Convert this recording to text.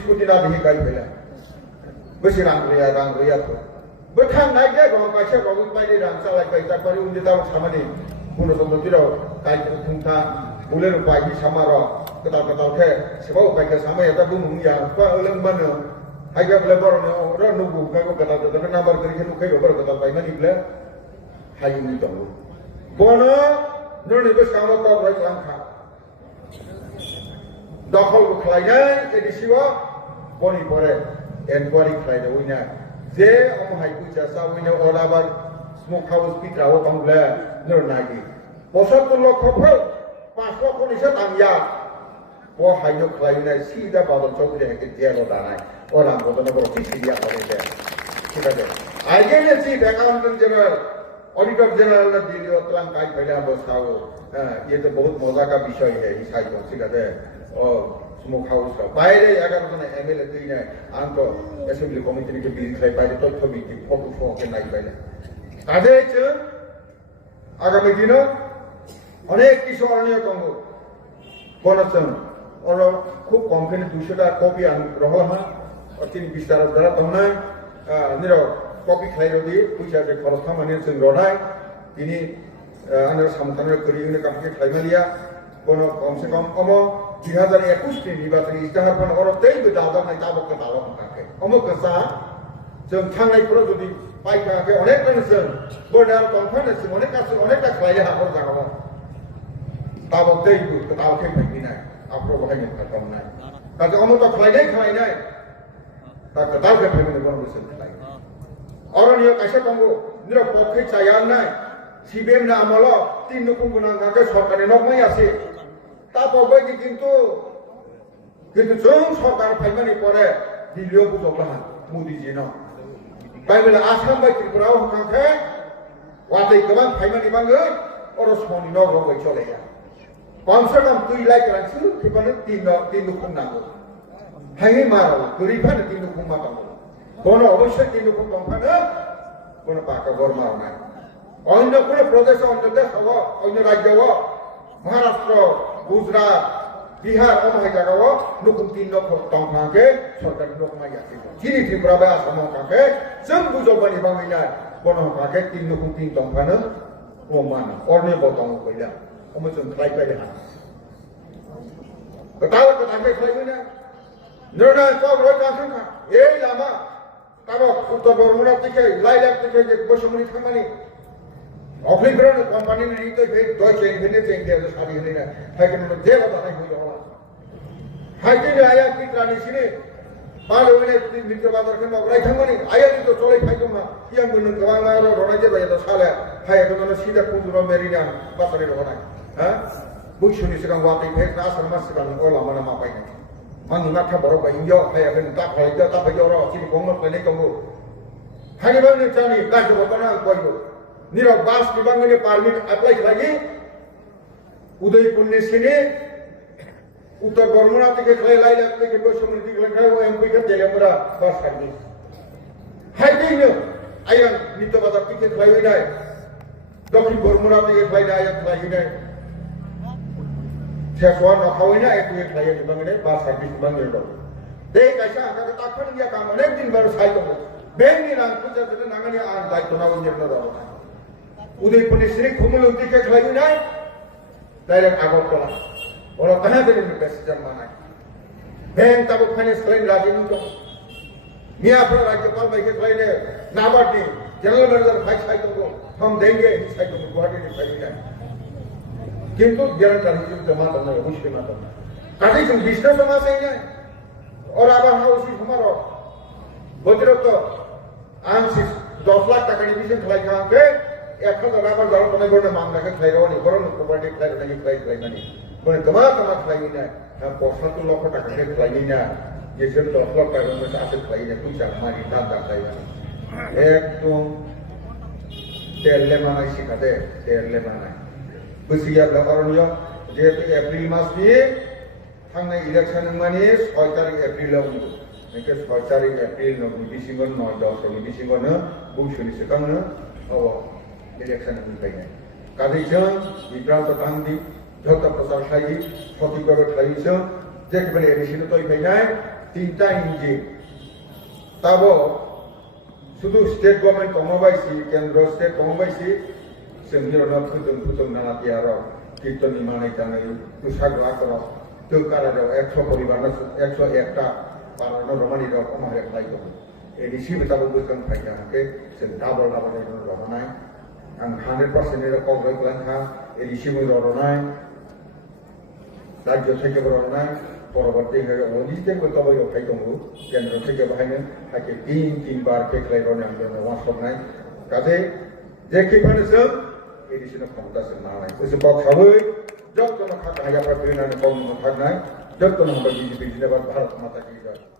Scooty ना दिही गाई फैला बेसी रांग्रिया तो बेथां नायगे गं कासे गं बायदि रां चालाय बाय जाबारि उन्दै दाव सामानि बुनो समतिराव गाय खुंथा बुलेर बायदि सामार कदाल थे सेबाव बायके सामाया दा बुमुया बा ओलोंबानो हायगा ब्ले बरनो र नुगु गागो कदाल नाम्बार करिके नुखै बर कदाल बायमानि ब्ले हायिनि दं बनो नोरनि बे सामाव गाव राय खालामखा दखल खालायनाय एदिसिवा बनि परे एनक्वायरि खालायनो उइना जे अमहाय कुचा साविनो अलाबार स्मोक हाउस पित्राव बांग्ला नोरनागि 72 লক্ষ ফল 5 লক্ষ নিছে তামিয়া ও হাইনো খালাইনাय সিদা বাদল চৌধুরী হেকে জেলো দানায় ওরা বদনা বড় সিরিয়া করে দেয় ঠিক আছে আইজেনে chief accountant general auditor general ने दिल्ली तलांग काय फैला बसाओ ये तो बहुत मजा का विषय है इस साइड को ठीक है और स्मोक हाउस का बाहर अगर उन्होंने एमएलए दिन आंक असेंबली कमिटी के बीच खाई बाहर तथ्य भित्तिक फोटो के नाई বাইরে কাজে হচ্ছে আগামী দিনে অনেক কিছু অরণ্য তঙ্গ বনচন और खूब कम के 200 कॉपी आन रहल हा और तीन विस्तार द्वारा तमना निरो कॉपी खाई रदी पैसा जे खरच खामानि जों रनाय बिनि आंनो सामथानो करिनो कामके खाइमालिया बनो कम से कम 2021 नि निर्वाचन इस्ताहारफोर अरतैबो दाजानाय दाबक दालक काके अमकसा जों थांनायफोराव जुदि पाइखाके अनेक मानसिजों बोनार दंफानोसि अनेक गासै अनेक दा खालायनो हाखर जागाव दाबक दैबो दालके फैनाय आपरो बाहायनो खालामनाय काजे अमत खालायनाय दा दालके फैनो बनो बोसोर खालाय अरण्य कासे दंगो निरा पक्षे चायानाय সিবিএম না আমল 3 রকম গুণাঙ্গাকে সরকারে নকমাই আছে তা পাবে কিন্তু जों সরকার ফাইমানি পরে দিল্লিও বুঝবলা মোদিজি না বাইবেল আসাম বাই ত্রিপুরাও হাঁকে ওয়াতে গোबां ফাইমানি বাঙ্গै अर सनि न रबाय चलेया कमसे कम 2 लाख रांसो थिबानो 3 রকম नांगौ हाय मारो गरिबानो 3 রকম मातांगौ बनो अवश्य 3 রকম दंफानो बनो पाका गर मारनाय अन्य কোনো প্রদেশ অন্য দেশ হওয়া অন্য রাজ্য হওয়া মহারাষ্ট্র গুজরাট বিহার অমহাই জায়গাও নতুন 3 লক্ষ দंफाके সরকার নকমাই আছে চিনি ত্রিপুরা আসাম কাকে जों বুঝবানি বাঙাইনা বনো কাকে 3 লক্ষ 3 দंफानो ওমান অরনে বদং কইলা অমজন খাই পাইলে হা কথাও কথাকে খাইবনা নরনা সব রয় কাছনা এই লামা তার উত্তর বর্মনা থেকে লাইলাক থেকে যে বসমনি খামানি অফিসের কোম্পানির রিতে ফেক ডয়চে ইনভেন্টে চেঞ্জ দেয় সারি হলে না থাকে না যে কথা নাই হইলো হাইতে আয়া কি ট্রানিশনে পালো মানে মিত্র বাজারকে নগরাই থামনি আয়া তো চলে খাইতো না ইয়াং গুন গবাং আর রনাজে বাই তো সালে হাই তো সিধা কুজুর মেরিনা বাসারে রনাই হ্যাঁ বুঝছনি সিগাং ওয়াতে ফেক না আসার মাস সিগাং ওলা মানে মা পাই না মান নাথা বড় বাই ইয়ো হাই আবেন তা ফাইদা তা ফাইদা র চিনি গঙ্গ পাইনে কঙ্গো হাই বানি চানি কাজ বতনা কইবো निरा बास विभागनि पारमिट एप्लाई खालामि उदयपुरनि सिने उत्तर बर्मना থেকে খাইলাই লাগতে কে বসমনি থেকে খাই ও এমপি কে দেলেমরা বাস খাবি হাইদিনো আয়ান নিত্য বাজার থেকে খাইই নাই দক্ষিণ বর্মনা থেকে খাইলাই আয়ান খাইই নাই শেষওয়া না খাওই না একটু খাইই বিভাগনে বাস সার্ভিস বিভাগনে দ দে কাইসা আকাকে তাকফানি দিয়া কাম অনেক দিন বার সাইতো বেংনি নাম খুঁজে দিলে নাগানি আর দায়িত্ব না ওই জন্য দাও उदयपुर श्री खुमलुती के खिलाई नहीं डायरेक्ट आगरतला और कहां पे पैसेंजर माना बैंक तब फाइनेंस क्लेम राजीनु तो मियां पर राज्यपाल भाई के खिलाई ने नाबार्डी जनरल मैनेजर भाई साइड को हम देंगे साइड को गुवाहाटी में खिलाई नहीं किंतु गारंटी नहीं जमा करना है मुश्किल ना करना काटी तुम बिजनेस जमा से ही नहीं और आबार हाउस हमारा बजरत तो आंशिक 10 लाख টাকা डिविजन खिलाई कहां पे एक हजार आबार जारो तने गोने मांगना के खाइरावनी बरन प्रॉपर्टी खाइरावनी खाइरावनी बने कमा खाइना हम 75 लाख টাকা के खाइना ये सब 10 लाख টাকা में आसे खाइना पैसा मारी दादा खाइना एकदम तेलले मानाय सिखादे तेलले मानाय बसिया गवरनिया जेतु एप्रिल मास नि थांनाय इलेक्शन माने 6 तारिख एप्रिलाव नेके 6 तारिख एप्रिल नो डिसेम्बर 9 10 नि डिसेम्बर न बुसुनि सिगांनो औ इलेक्शन में गई कादी जों विप्रांत तांदी जत प्रचार खाई सती गरे खाई जों जे के बले एडिशन तो फैनाय তিনটা ইঞ্জিন তাবো শুধু স্টেট গভর্নমেন্ট কমাবাইছি কেন্দ্র স্টেট কমাবাইছি जोंनि उनाव फोजोंना आरो कीर्तननि मानाय जानाय दुसाग्रा करो तो कारायाव 100 परिबार 101टा पारानो रमानि राव अमारे खालाय दं एडिसि बेताबो गोजों फायजाके जों डाबल रमानाय आं 100% नि कग्राय क्लांखा एडिसि मो रनाय राज्य থেকে रनाय পরবর্তী অনিষ্টের বেতাबो फाय दं केन्द्र থেকে बाहायनो हाके 3 बार फेख्लाय रनाय आंदोलन वासबनाय काजे जेखिफानो जों एडिसि क्षमता नालाय उसे बक्साबै जत्तनो खाखा हायाफ्रा फैनानै गावनो मोनथारनाय जत्तनो हमबाय बिजेपि जिल्ला भारत माता की जय।